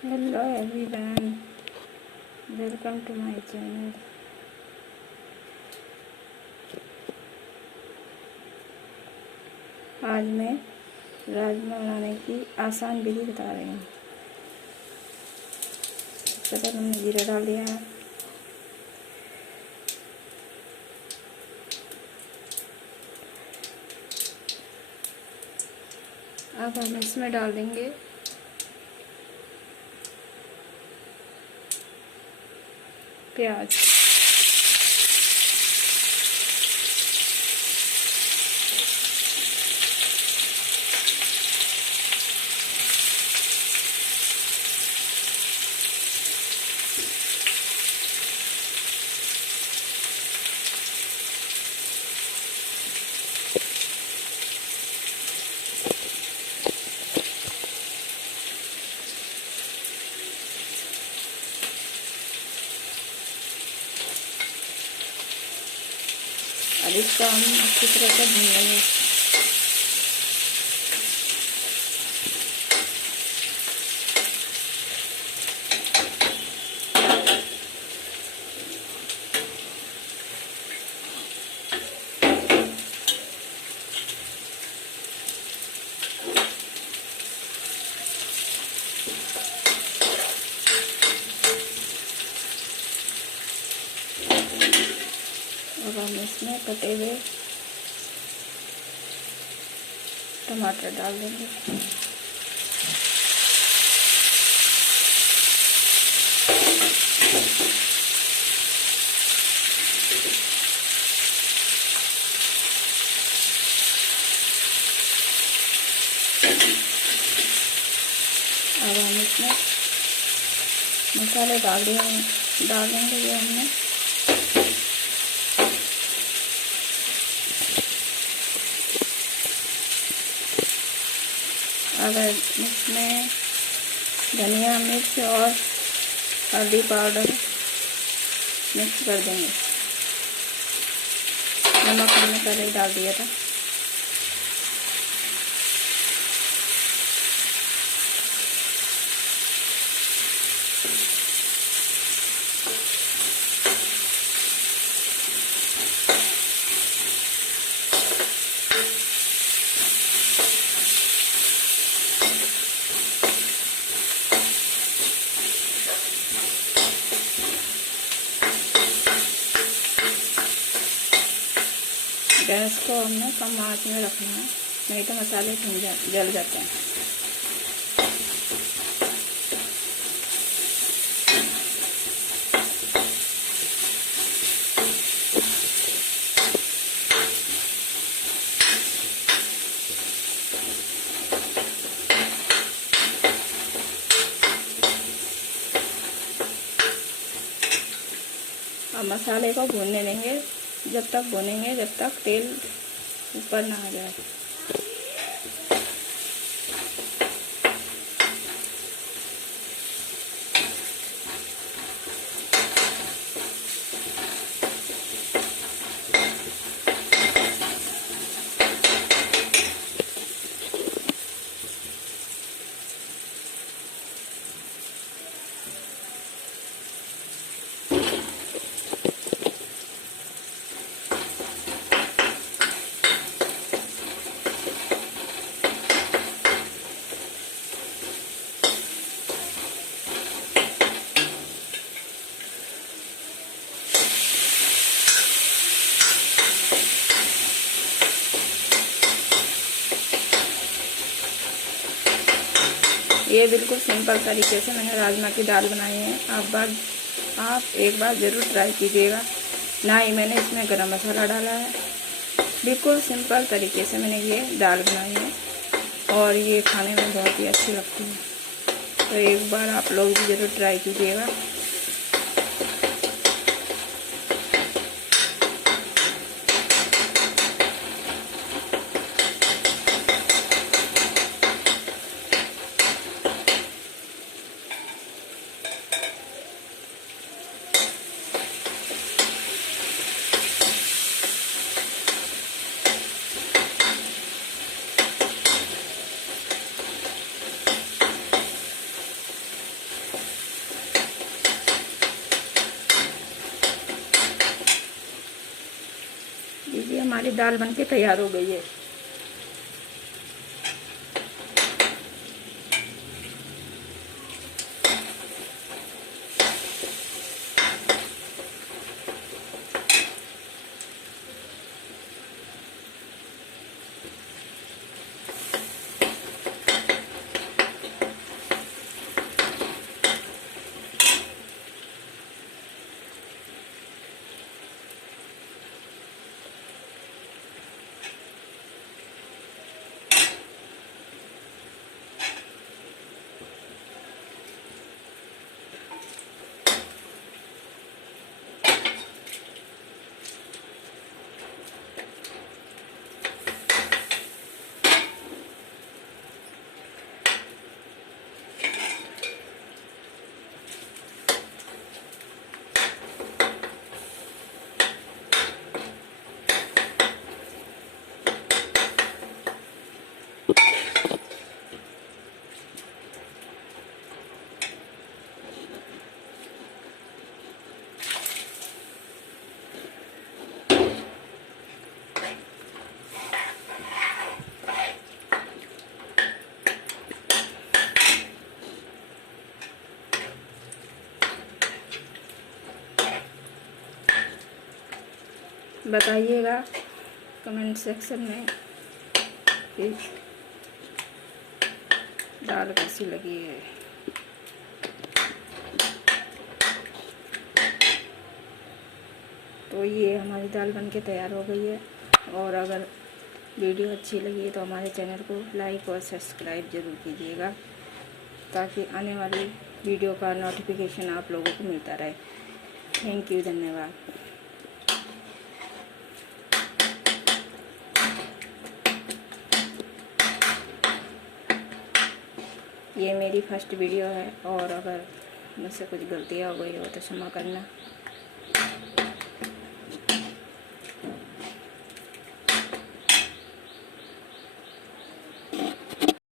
Hello everyone, welcome to my channel. आज मैं राजमा बनाने की आसान विधि बता रही हूँ। सबसे पहले हमने जीरा डाल दिया है। अब हम इसमें डाल देंगे प्याज। अब इसको हम अच्छी तरह से भून लेंगे। अब हम इसमें कटे हुए टमाटर डाल देंगे। अब हम इसमें मसाले डाल देंगे जो हमने। अब इसमें धनिया, मिर्च और हल्दी पाउडर मिक्स कर देंगे। नमक हमने पहले ही डाल दिया था। गैस को हमने कम आंच में रखना है, नहीं तो मसाले जल जाते हैं। अब मसाले को भूनने देंगे, जब तक भूनेंगे जब तक तेल ऊपर ना आ जाए। ये बिल्कुल सिंपल तरीके से मैंने राजमा की दाल बनाई है। आप एक बार ज़रूर ट्राई कीजिएगा। ना ही मैंने इसमें गरम मसाला डाला है, बिल्कुल सिंपल तरीके से मैंने ये दाल बनाई है और ये खाने में बहुत ही अच्छी लगती है। तो एक बार आप लोग भी ज़रूर ट्राई कीजिएगा। हमारी दाल बनके तैयार हो गई है। बताइएगा कमेंट सेक्शन में कि दाल कैसी लगी है। तो ये हमारी दाल बनके तैयार हो गई है। और अगर वीडियो अच्छी लगी है तो हमारे चैनल को लाइक और सब्सक्राइब ज़रूर कीजिएगा, ताकि आने वाली वीडियो का नोटिफिकेशन आप लोगों को मिलता रहे। थैंक यू, धन्यवाद। ये मेरी फर्स्ट वीडियो है, और अगर मुझसे कुछ गलतियाँ हो गई हो तो क्षमा करना।